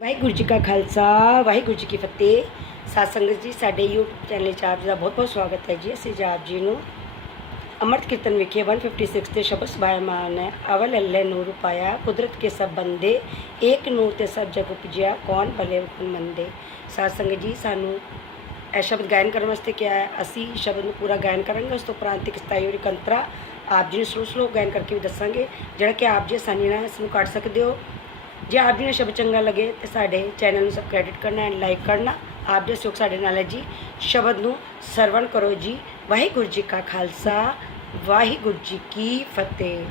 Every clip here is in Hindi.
ਵਾਹਿਗੁਰੂ ਜੀ ਕਾ ਖਾਲਸਾ, ਵਾਹਿਗੁਰੂ ਜੀ ਕੀ ਫਤਿਹ। ਸਾਧ ਸੰਗਤ ਜੀ, ਸਾਡੇ YouTube ਚੈਨਲ 'ਚ ਆਪ ਜੀ ਦਾ ਬਹੁਤ ਬਹੁਤ ਸਵਾਗਤ ਹੈ ਜੀ। ਅਸੀਂ ਜੀ ਆਪ ਜੀ ਨੂੰ ਅਮਰਤ ਕੀਰਤਨ ਵਿਖੇ 156 ਤੇ ਸ਼ਬਦ ਸਬਾਇਮਾਨ ਹੈ। ਅਵਲ ਅੱਲੇ ਨੂਰ ਪਾਇਆ, ਕੁਦਰਤ ਕੇ ਸਭ ਬੰਦੇ, ਏਕ ਨੂਰ ਤੇ ਸਭ ਜਗ ਉਪਜਿਆ, ਕੌਣ ਭਲੇ ਹੁਕਮ ਮੰਦੇ। ਸਾਧ ਸੰਗਤ ਜੀ, ਸਾਨੂੰ ਇਹ ਸ਼ਬਦ ਗਾਇਨ ਕਰਨ ਵਾਸਤੇ ਕਿਹਾ ਹੈ। ਅਸੀਂ ਸ਼ਬਦ ਨੂੰ ਪੂਰਾ ਗਾਇਨ ਕਰਾਂਗੇ, ਉਸ ਤੋਂ ਉਪਰੰਤ ਇੱਕ ਸਤਾਈ ਹੋਰੀ ਕੰਤਰਾ ਆਪ ਜੀ ਨੂੰ ਸਲੋ ਸਲੋ ਗਾਇਨ ਕਰਕੇ ਵੀ ਦੱਸਾਂਗੇ, ਜਿਹੜਾ ਕਿ ਆਪ ਜੀ ਆਸਾਨੀ ਨਾਲ ਇਸ ਨੂੰ ਕੱਢ ਸਕਦੇ ਹੋ। ਜੇ ਆਪ ਜੀ ਨੂੰ ਸ਼ਬਦ ਚੰਗਾ ਲੱਗੇ ਤੇ ਸਾਡੇ ਚੈਨਲ ਨੂੰ ਸਬਸਕ੍ਰਾਈਬ ਕਰਨਾ ਐਂਡ ਲਾਈਕ ਕਰਨਾ। ਆਪ ਦੇ ਸੁਖ ਸਾਡੇ ਨਾਲ ਹੈ ਜੀ। ਸ਼ਬਦ ਨੂੰ ਸਰਵਣ ਕਰੋ ਜੀ। ਵਾਹਿਗੁਰੂ ਜੀ ਕਾ ਖਾਲਸਾ। ਵਾਹਿਗੁਰੂ ਜੀ ਕੀ ਫਤਿਹ।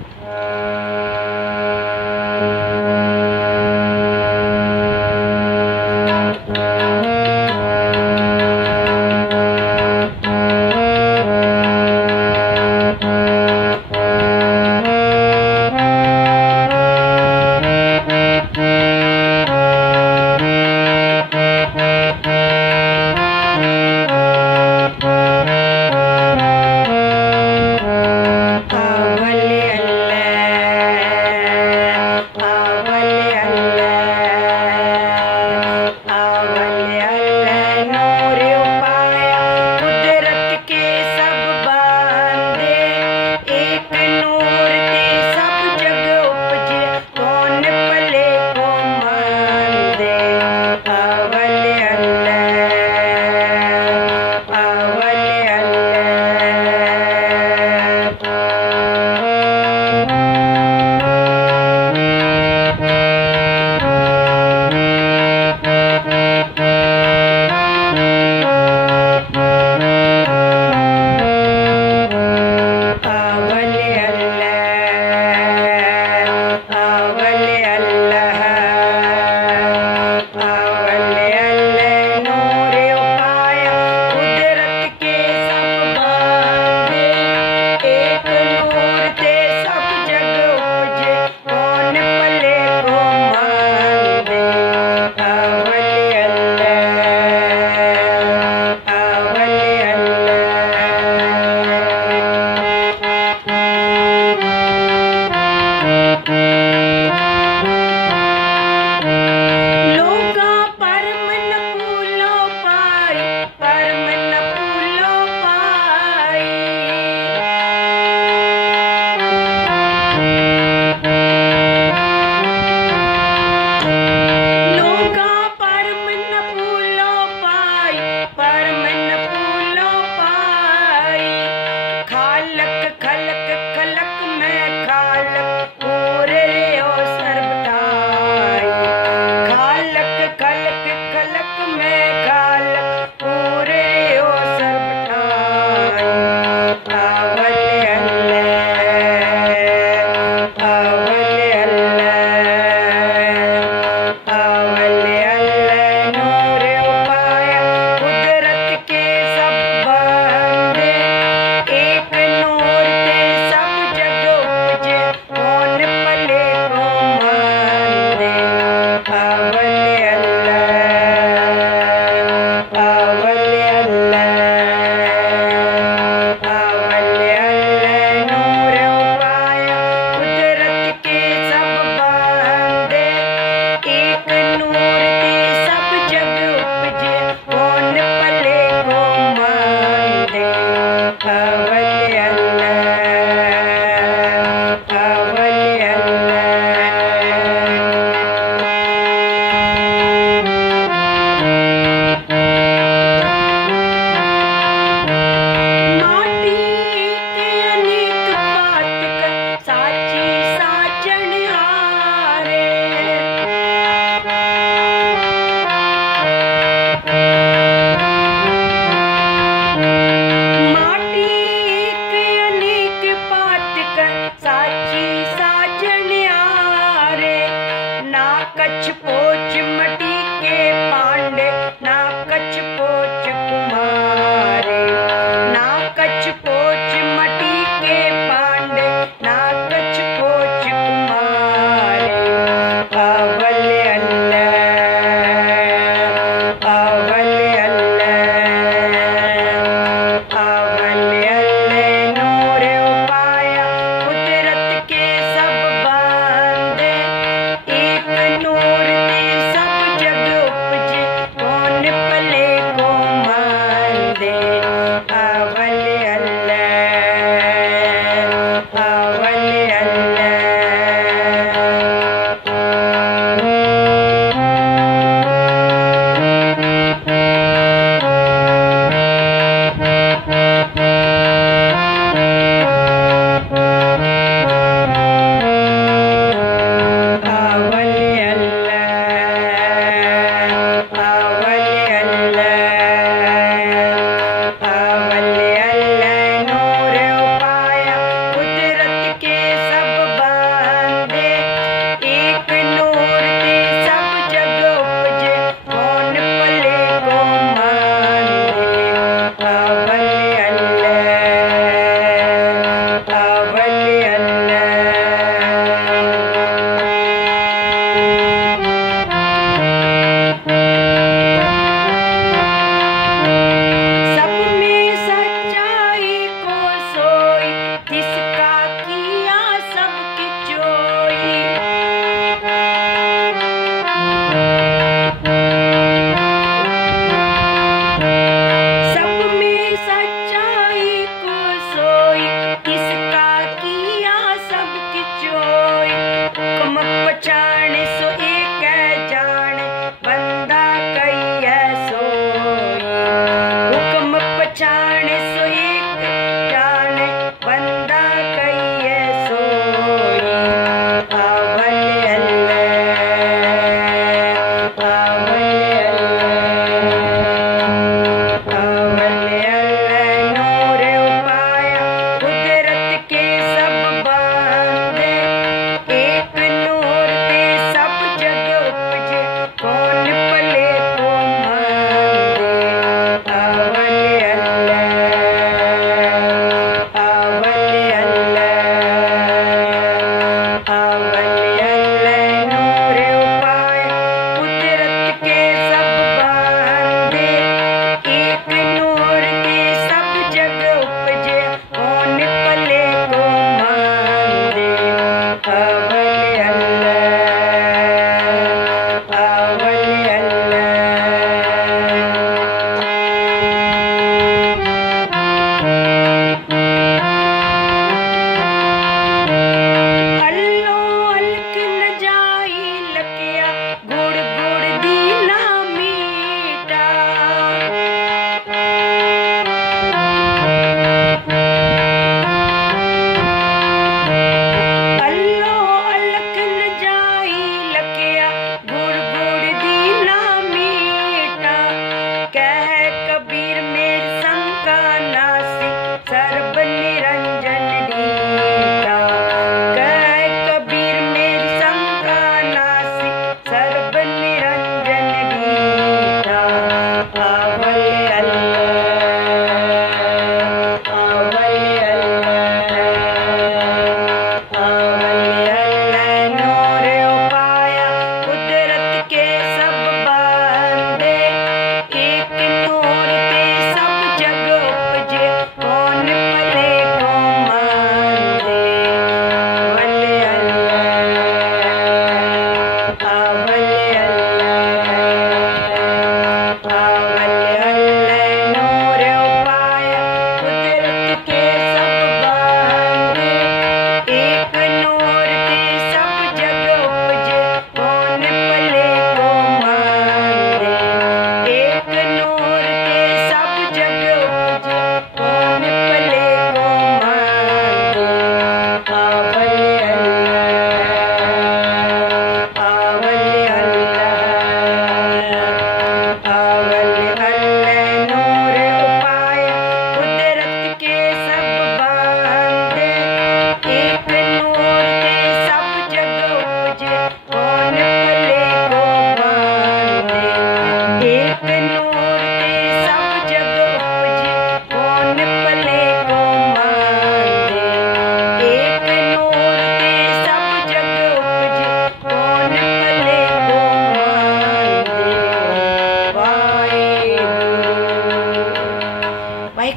worship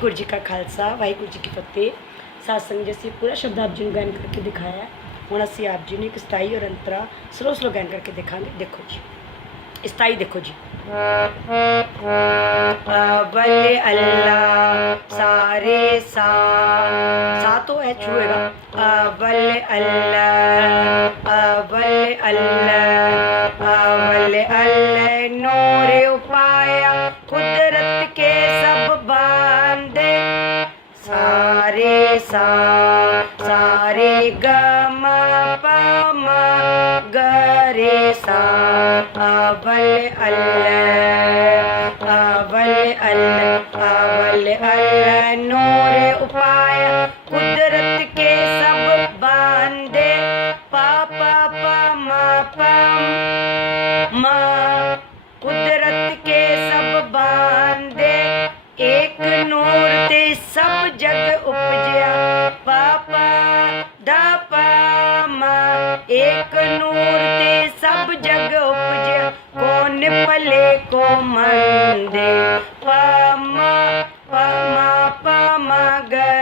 वाहगुरु जी का खालसा, वाहगुरु जी की फतेह। सत्संग जैसे पूरा शब्द आप जी ने गायन करके दिखाया हूँ। असं आप जी ने एक स्थायी और अंतरा, स्लो स्लो गायन करके देखा देखो जी। स्थायी देखो जी। अबल अल्लाह सारे सा सा तो है छुएगा अबल अल्लाह अबल अल्लाह अबल अल्लाह सारे ग म प म ग रे सा अवल अल्लाह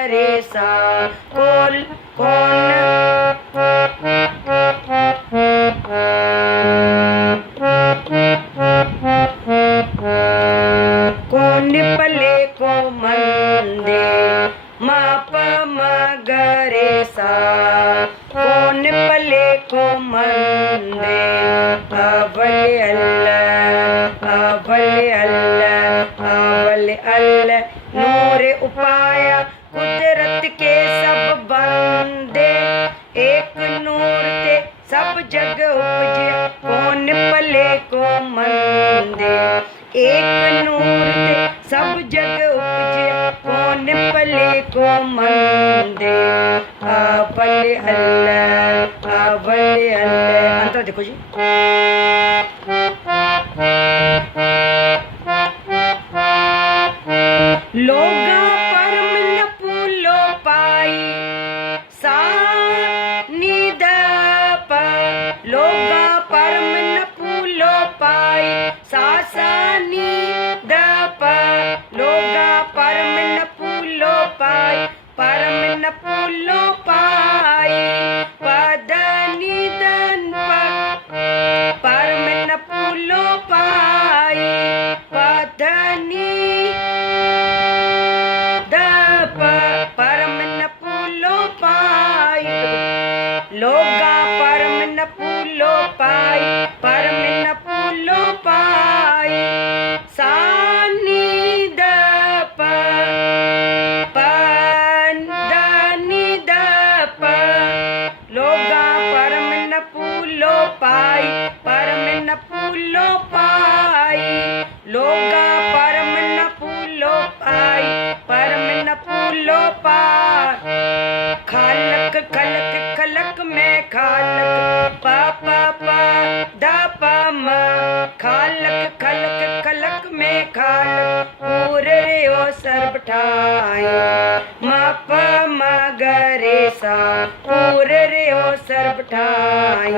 रे सा। कोल कोल कोन पले को मंदे? माप मगरे सा। कोन पले को मंदे? अबले अल्लाह अल्लाह अल्लाह। नूर उपाय मंदे बल्ले अल्लाह बल्ले अल्लाह अंतर देखो जी। सर्प ठाई माप मगरे सा पूर रे ओ सर्प ठाई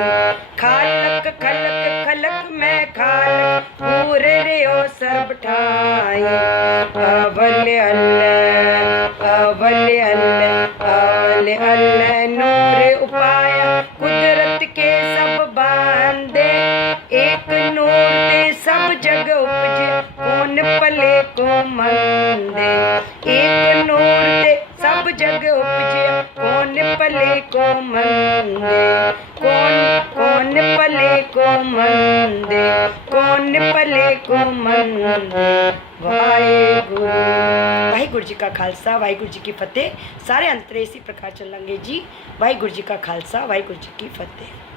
खालक, खलक खलक मैं खाल पूर रे ओ सर्प ठाई अवल अल अवल अल्लाह अल अल्लाह नूर उपाय कुदरत के सब बांधे। एक नूर ते सब जग उपाय ਜਗ ਉਪਜੇ ਕੋਨ ਭਲੇ ਕੋ ਮੰਦੇ ਏਕ ਨੂਰ ਤੇ ਸਭ ਜਗ ਉਪਜੇ ਕੋਨ ਭਲੇ ਕੋ ਮੰਦੇ ਕੋਨ ਕੋਨ ਭਲੇ ਕੋ ਮੰਦੇ ਕੋਨ ਭਲੇ ਕੋ ਮੰਦੇ ਵਾਹਿਗੁਰੂ ਵਾਹਿਗੁਰੂ ਜੀ ਕਾ ਖਾਲਸਾ ਵਾਹਿਗੁਰੂ ਜੀ ਕੀ ਫਤਿਹ ਸਾਰੇ ਅੰਤਰੇ ਇਸੇ ਪ੍ਰਕਾਰ ਚੱਲਾਂਗੇ ਜੀ ਵਾਹਿਗੁਰੂ ਜੀ ਕਾ ਖਾਲਸਾ ਵਾਹਿਗੁਰੂ ਜੀ ਕੀ ਫਤਿਹ